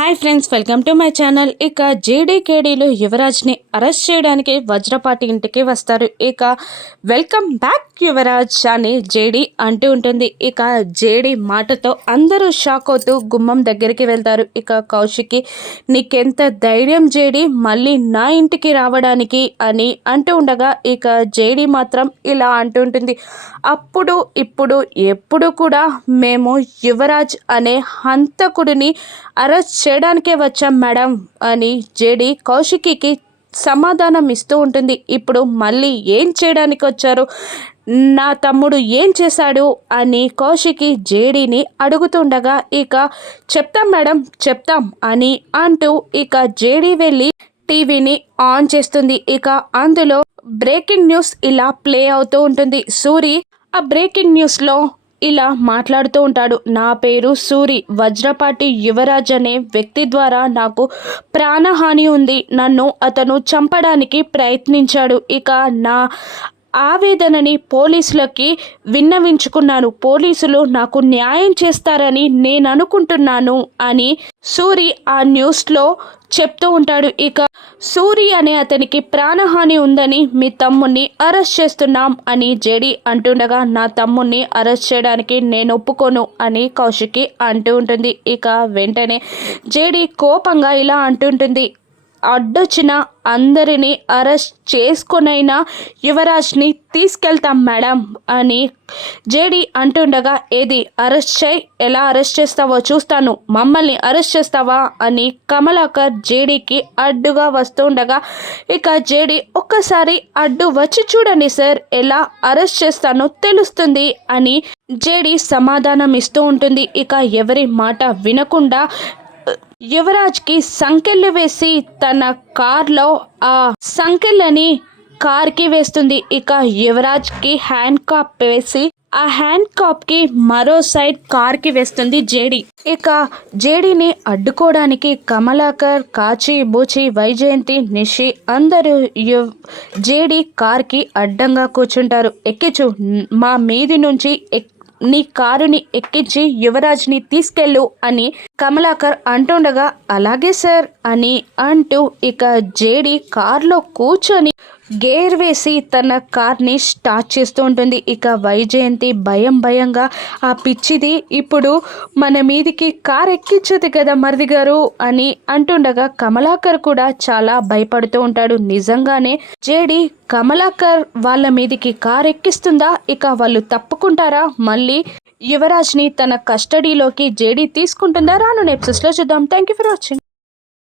Hi friends welcome to my channel. ఇక జేడీకేడీలు యువరాజ్ని arrest చేయడానికి వజ్రపాటి ఇంటికి వస్తారు. ఇక వెల్కమ్ బ్యాక్ యువరాజ్ అని జేడీ అంటూ ఉంటుంది. ఇక జేడీ మాటతో అందరూ షాక్ అవుతూ గుమ్మం దగ్గరికి వెళ్తారు. ఇక కౌశికి నీకెంత ధైర్యం జేడీ మళ్ళీ నా ఇంటికి రావడానికి అని అంటూ ఉండగా ఇక జేడీ మాత్రం ఇలా అంటూ ఉంటుంది. అప్పుడు ఇప్పుడు ఎప్పుడు కూడా మేము యువరాజ్ అనే హంతకుడిని అరెస్ట్ చేయడానికే వచ్చాం మేడం అని జేడి కౌశికికి సమాధానం ఇస్తూ ఉంటుంది. ఇప్పుడు మళ్ళీ ఏం చేయడానికి వచ్చారు? నా తమ్ముడు ఏం చేశాడు? అని కౌశికి జేడీని అడుగుతుండగా ఇక చెప్తాం మేడం చెప్తాం అని అంటూ ఇక జేడీ వెళ్ళి టీవీని ఆన్ చేస్తుంది. ఇక అందులో బ్రేకింగ్ న్యూస్ ఇలా ప్లే అవుతూ ఉంటుంది. సూరి ఆ బ్రేకింగ్ న్యూస్లో ఇలా మాట్లాడుతూ ఉంటాడు. నా పేరు సూరి. వజ్రపాటి యువరాజ్ అనే వ్యక్తి ద్వారా నాకు ప్రాణహాని ఉంది. నన్ను అతను చంపడానికి ప్రయత్నించాడు. ఇక నా ఆవేదనని పోలీసులకి విన్నవించుకున్నాను. పోలీసులు నాకు న్యాయం చేస్తారని నేను అనుకుంటున్నాను అని సూరి ఆ న్యూస్లో చెప్తూ ఉంటాడు. ఇక సూరి అనే అతనికి ప్రాణహాని ఉందని మీ తమ్ముణ్ణి అరెస్ట్ చేస్తున్నాం అని జేడి అంటుండగా నా తమ్ముణ్ణి అరెస్ట్ చేయడానికి నేను ఒప్పుకోను అని కౌశికి అంటూ ఉంటుంది. ఇక వెంటనే జేడి కోపంగా ఇలా అంటుంటుంది. అడ్డొచ్చిన అందరినీ అరెస్ట్ చేసుకునైనా యువరాజ్ని తీసుకెళ్తాం మేడం అని జేడీ అంటుండగా ఏది? అరెస్ట్ చేయి. ఎలా అరెస్ట్ చేస్తావో చూస్తాను. మమ్మల్ని అరెస్ట్ చేస్తావా? అని కమలాకర్ జేడీకి అడ్డుగా వస్తుండగా ఇక జేడీ ఒక్కసారి అడ్డు వచ్చి చూడండి సార్ ఎలా అరెస్ట్ చేస్తానో తెలుస్తుంది అని జేడీ సమాధానం ఇస్తూ ఉంటుంది. ఇక ఎవరి మాట వినకుండా యువరాజ్కి సంకెళ్ళు వేసి తన కార్లో ఆ సంకెళ్ళని కార్కి వేస్తుంది. ఇక యువరాజ్కి హ్యాండ్ కాప్ వేసి ఆ హ్యాండ్ కాప్కి మరో సైడ్ కార్కి వేస్తుంది జేడి. ఇక జేడీని అడ్డుకోవడానికి కమలాకర్ కాచి బూచి వైజయంతి నిషి అందరూ జేడి కార్కి అడ్డంగా కూర్చుంటారు. ఎక్కిచు మా మీది నుంచి ఎక్ నీ కారుని ఎక్కించి యువరాజ్ని తీసుకెళ్ళు అని కమలాకర్ అంటుండగా అలాగే సార్ అని అంటూ ఇక జేడి కారులో కూర్చొని గేర్ వేసి తన కార్ని స్టార్ట్ చేస్తూ ఉంటుంది. ఇక వైజయంతి భయం భయంగా ఆ పిచ్చిది ఇప్పుడు మన మీదికి కార్ ఎక్కించదు కదా మరిది గారు అని అంటుండగా కమలాకర్ కూడా చాలా భయపడుతూ ఉంటాడు. నిజంగానే జేడి కమలాకర్ వాళ్ళ మీదికి కార్ ఎక్కిస్తుందా ఇక వాళ్ళు తప్పుకుంటారా? మళ్ళీ యువరాజ్ని తన కస్టడీలోకి జేడీ తీసుకుంటుందా? రాను నెప్సెస్లో చూద్దాం. Thank you for watching